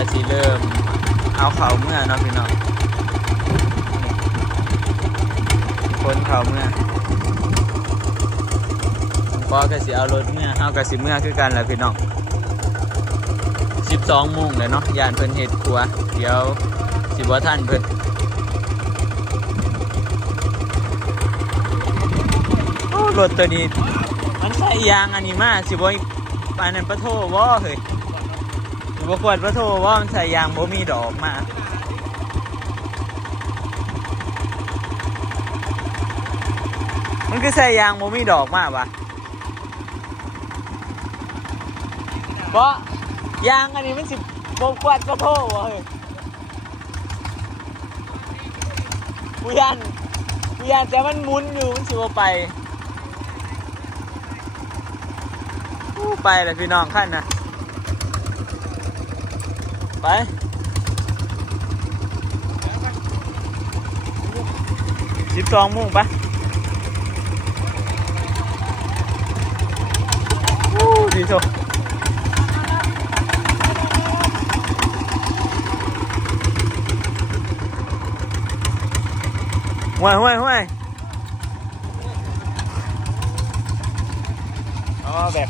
ก็สิเริ่มเอาเขาเมื่อเนาะพี่น้องคนเขาเมื่อพอก็สิเอารถเมื่อเอาก็สิเมื่อคือกันแหละพี่น้อง12 โมงเลยเนาะยานเพิ่นเฮ็ดครัวเดี๋ยวสิบ่ทันเพิ่นโอ้รถตัวนี้มันใส่ยางอันนี้มาสิบ่อันนั้นปะโถบ่เฮ้ยสิบ่ควรปะโถบ่มันใส่ยางบ่มีดอกมามันคือใส่ยางบ่มีดอกมาวะเพราะยางอันนี้มันสิบ่ควรปะโถบ่เฮ้ยกูยันแต่มันหมุนอยู่มันสิบ่ไปไปเลยพี่น้องขั้นนะไป12 โมงปะดีโซห่วยอ๋อแบบ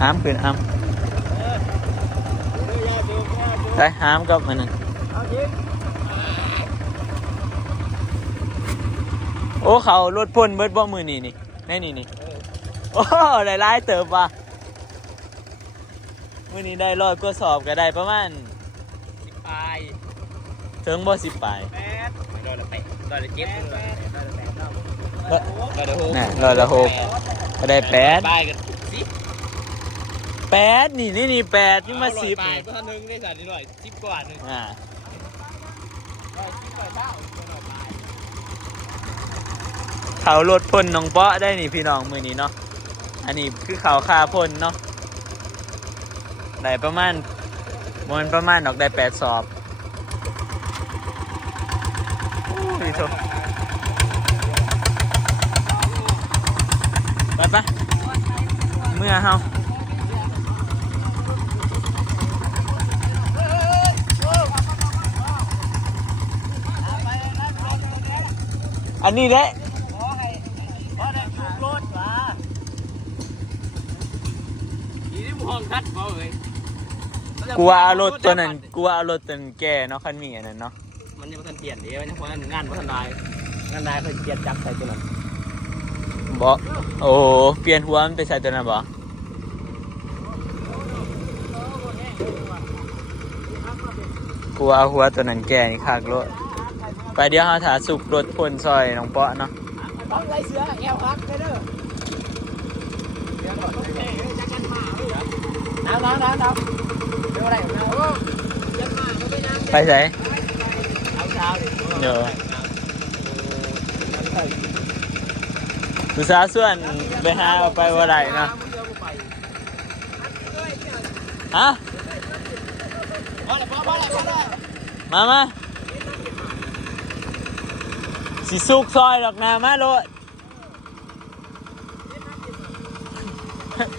ห้ามขึ้นห้ามใช่ห้ามกับมันนึงโอ้เขารถพ่นเบิดบ่มือนี่นี่โอ้ได้หลายเติบว่ะมือนี้ได้100 กว่าสอบก็ได้ประมาณ10 ปลายถึงบ่10 ปลาย100 ละ 8 100 ละ 7 100 ละ 6ก็ได้8ปลายกัน8นี่8นี่มา10ปลายเพิ่นนึงได้สั่นนิดหน่อย10 กว่านึงเขารถพ่นน้องเปาะได้นี่พี่น้องมือนี้เนาะอันนี้คือเขาคาพ่นเนาะได้ประมาณดอกได้8 สอบพี่โชไปเมื่อเฮาอันนี้เด้กูว่าเอารถตัวนั้นแก่เนาะคันมีอันนั้นเนาะมันยังไม่ทันเปลี่ยนเดี๋ยวเพราะงานไม่ทันได้เพิ่นเปลี่ยนจักรใส่ตัวนั้นบ่โอ้เปลี่ยนหัวมันไปใส่ตัวนั้นบ่กูว่าเอาหัวตัวนั้นแก่นี่คักรถไปเดี๋ยวเฮาถ่าสุกรถพ่นซอยน้องเปาะเนาะต้องไล่เสือแอวคักเด้อน้ำไปไหนเดี๋ยวผู้สาวส่วนไปหาไปว่าไรนะฮะมาสิสุกซอยดอกนามาโลด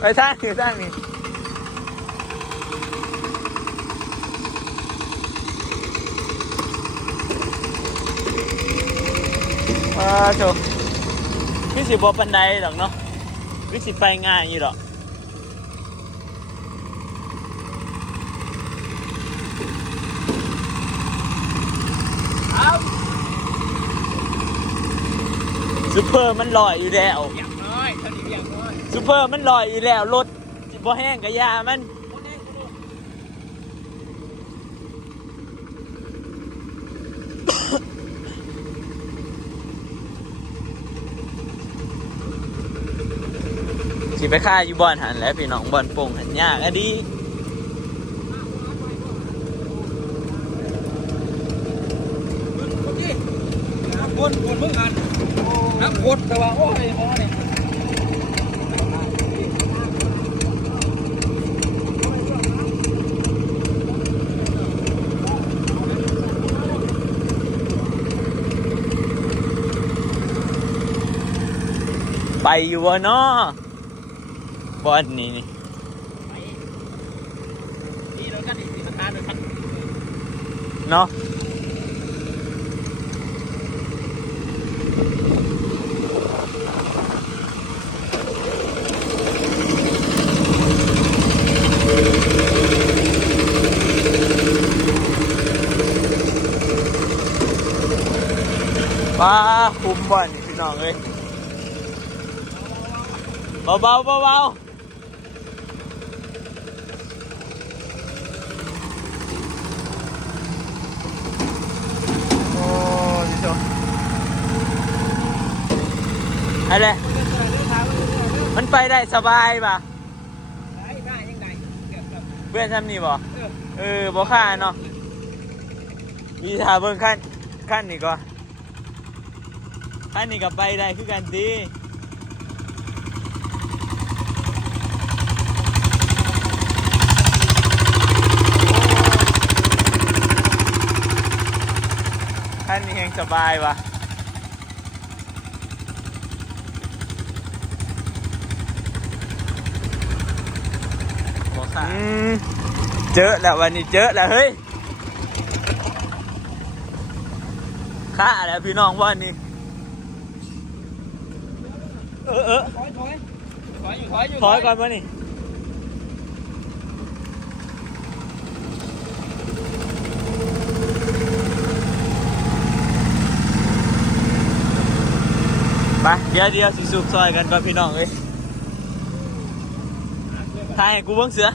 ไปสร้างนี่โชว์คือสิบ่ปันไดดอกเนาะคือสิไปง่ายอยู่ดอกซูเปอร์มันลอยอยู่แล้วซูเปอร์มันลอยอยู่แล้วรถสิบ่แห้งกะยามันสิไปค่าอยู่บ่อนหันแล้วพี่น้องบ่อนโป่งหันยากอะดีคนเพิ่งหันนักกดแต่ว่าโอ้ยมอเนี่ยไปอยู่วะเนาะ บอลนี่นี่รถกันอีกราคาเลยคันเนาะว้าคุ้มบ่อนนี่พี่น้องเอ้ยเบาๆเบาๆโอ้ยโชอะไรมันไปได้สบายป่ะเพื่อนทำนี่บ่บ่ค่าเนาะมีทาเบิ่งขั้นนี่ก็ขั้นนี่ก็ไปได้คือกันดีขั้นนี้แห่งสบายว่ะเจอแล้ววันนี้เจอแล้วเฮ้ยข้าแล้วพี่น้องวันนี้ถอยก่อนวะนี่ไปเดี๋ยวสิสูบซอยกันก่อนพี่น้องเอ้ยถ่ายให้กูเบิ่งเสือ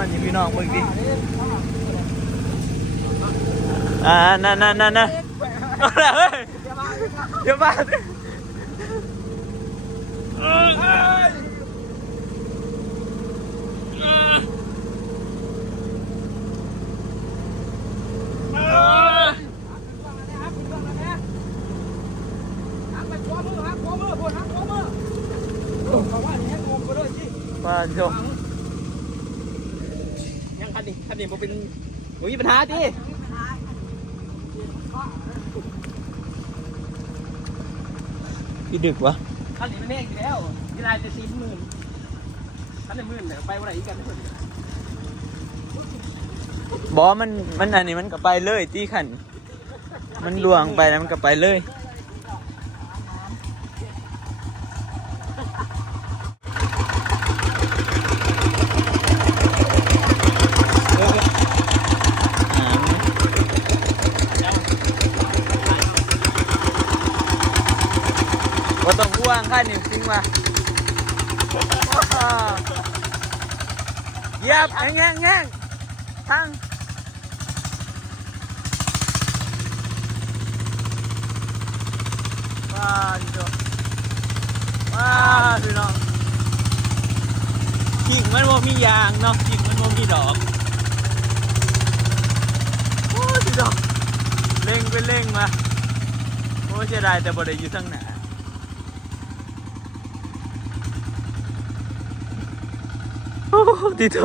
วันนี้พี่น้องเบิ่งดินั่นเฮ้ยเดี๋ยวมาว่าโจคันนี้มันเป็นมีปัญหาดิพี่ดึกวะคันนี้มันแน่อยู่แล้วที่ไรจะ40,000คันนี้10,000เนี่ยไปวันไหนอีกกันทุกคนบอมันอันนี้มันก็ไปเลยตีขันมันลวงไปแล้วมันก็ไปเลยต้องว่างค่านิ้วซิงมาเหยียบแง่งทั้งว้าดิโดว้าพี่น้องกิ่งมันบ่มียางเนาะกิ่งมันบ่มีดอกโอ้ดิโดเล่งไปเล่งมาโอ้เสียดายแต่บ่ได้อยู่ทั้งหน้าติโต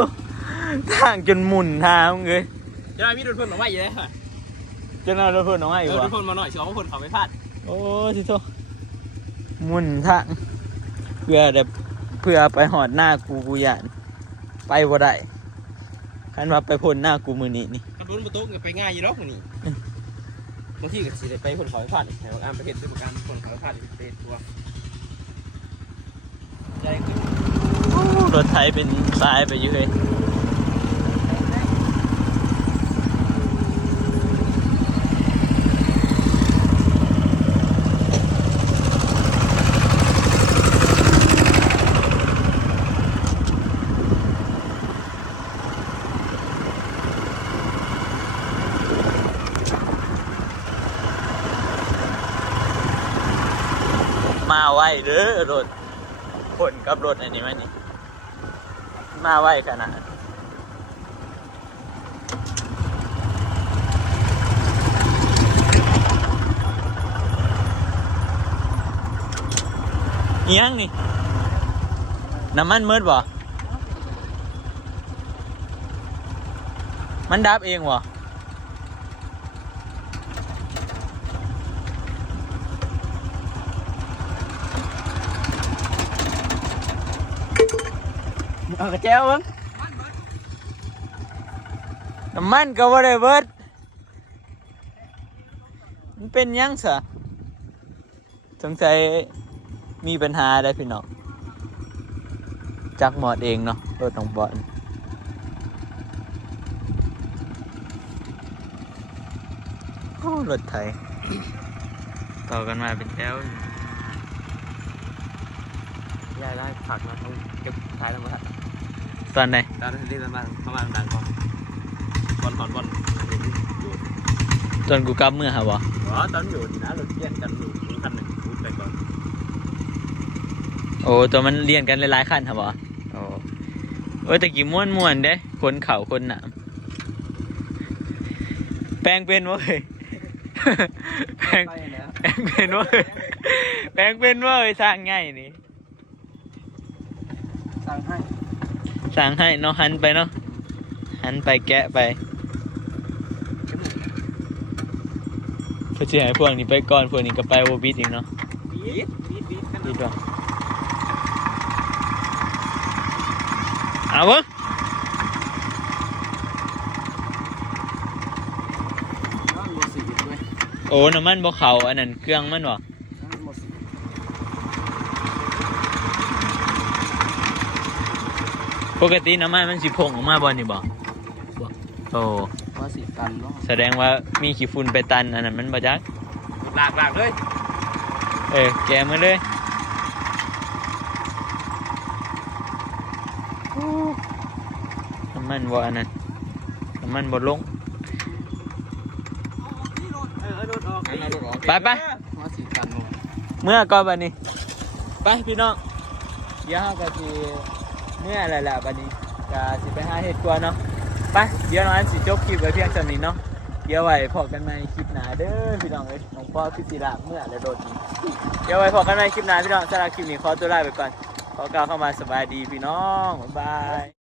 ทางจนหมุนทางเลยจะได้มีรถพ่นมาไว้อยู่เลยค่ะจะได้รถพ่นมาไว้อยู่วะรถพ่นมาหน่อยเชื่อว่าพ่นเขาไม่พลาดโอ้ติโตหมุนทางเพื่อไปหอดหน้ากูยานไปบ่ได้คันว่าไปพ่นหน้ากูมือนี้นี่คันพ่นประตูไปง่ายอยู่หรอกนี่บางทีก็สิได้ไปพ่นเขาไม่พลาดแต่บางอันไปเห็นด้วยการพ่นเขาไม่พลาดเป็นตัวใจขึ้นรถไถเป็นซ้ายไปเยอะเลยมาไว้เด้อรถคนกับรถอันนี้มันนี่มาไว้ขนาด เอียงนี่น้ำมันมืดบ่มันดับเองบ่เอากระเจ้าเบิ้ง น้ำมันก็บ่ได้เบิดมันเป็นหยังซะสงสัยมีปัญหาได้พี่น้องจักหมอดเองเนาะรถน้องบอลโอ้รถไถต่อกันมาเป็นแถว ยายได้ผักนะเขาเก็บท้ายแล้วมั้ง ตอนไหน ตอนนี้ประมาณดังก่อนบอลอยู่ ตอนกูกลับเมื่อฮะวะ อ๋อตอนอยู่นะรถเทียนกันอยู่คันหนึ่งพูดไปก่อน โอ้ตัวมันเรียนกันหลายๆขั้นฮะวะโอ้โอ้แต่กี่ม่วนเด้คนเข่าคนหนามแปลงเป็นวะเฮ้ย แปลงเป็นวะเฮ้ยแปลงเป็นวะเฮ้ยสร้างง่ายนี่ สั่งให้ สร้างให้เนาะหันไปเนาะหันไปแกะไปเพื่อจะให้พวกนี้ไปก่อนพวกนี้ก็ไปโวบิดอีกเนาะ บีดกัน ดีด้วยเอาวะ หมดสีด้วย โอ้น้ำมันบ่เขาอันนั้นเครื่องมันบ่ หมดสี ปกติน้ำมันมันสิพงออกมาบ่นี่บ่โอ้ ว่าสีตันเนาะ แสดงว่ามีขี้ฝุ่นไปตันอันนั้นมันบ่จัก หลากเลย แกะมาเลยน้ำมันบ่อันนั้นน้ำมันบ่ลงไป ว่าสีตัน เมื่อก่อนบัดนี้ไปพี่น้องเดี๋ยวเฮาก็สิเมื่ออะไรล่ะบัดนี้ก็สิไปหาเฮ็ดกวนเนาะไปเดี๋ยวน้องอันสิจบคลิปไว้เพียงเท่านี้เนาะเดี๋ยวไว้พบกันใหม่คลิปหน้าเด้อพี่น้องเอ้ยน้องพ่อพิศิระเมื่อและโดดนี้เดี๋ยวไว้พบกันใหม่คลิปหน้าพี่น้องสำหรับคลิปนี้ขอตัวลาไปก่อนขอกล่าวเข้ามาสบายดีพี่น้องบ๊ายบาย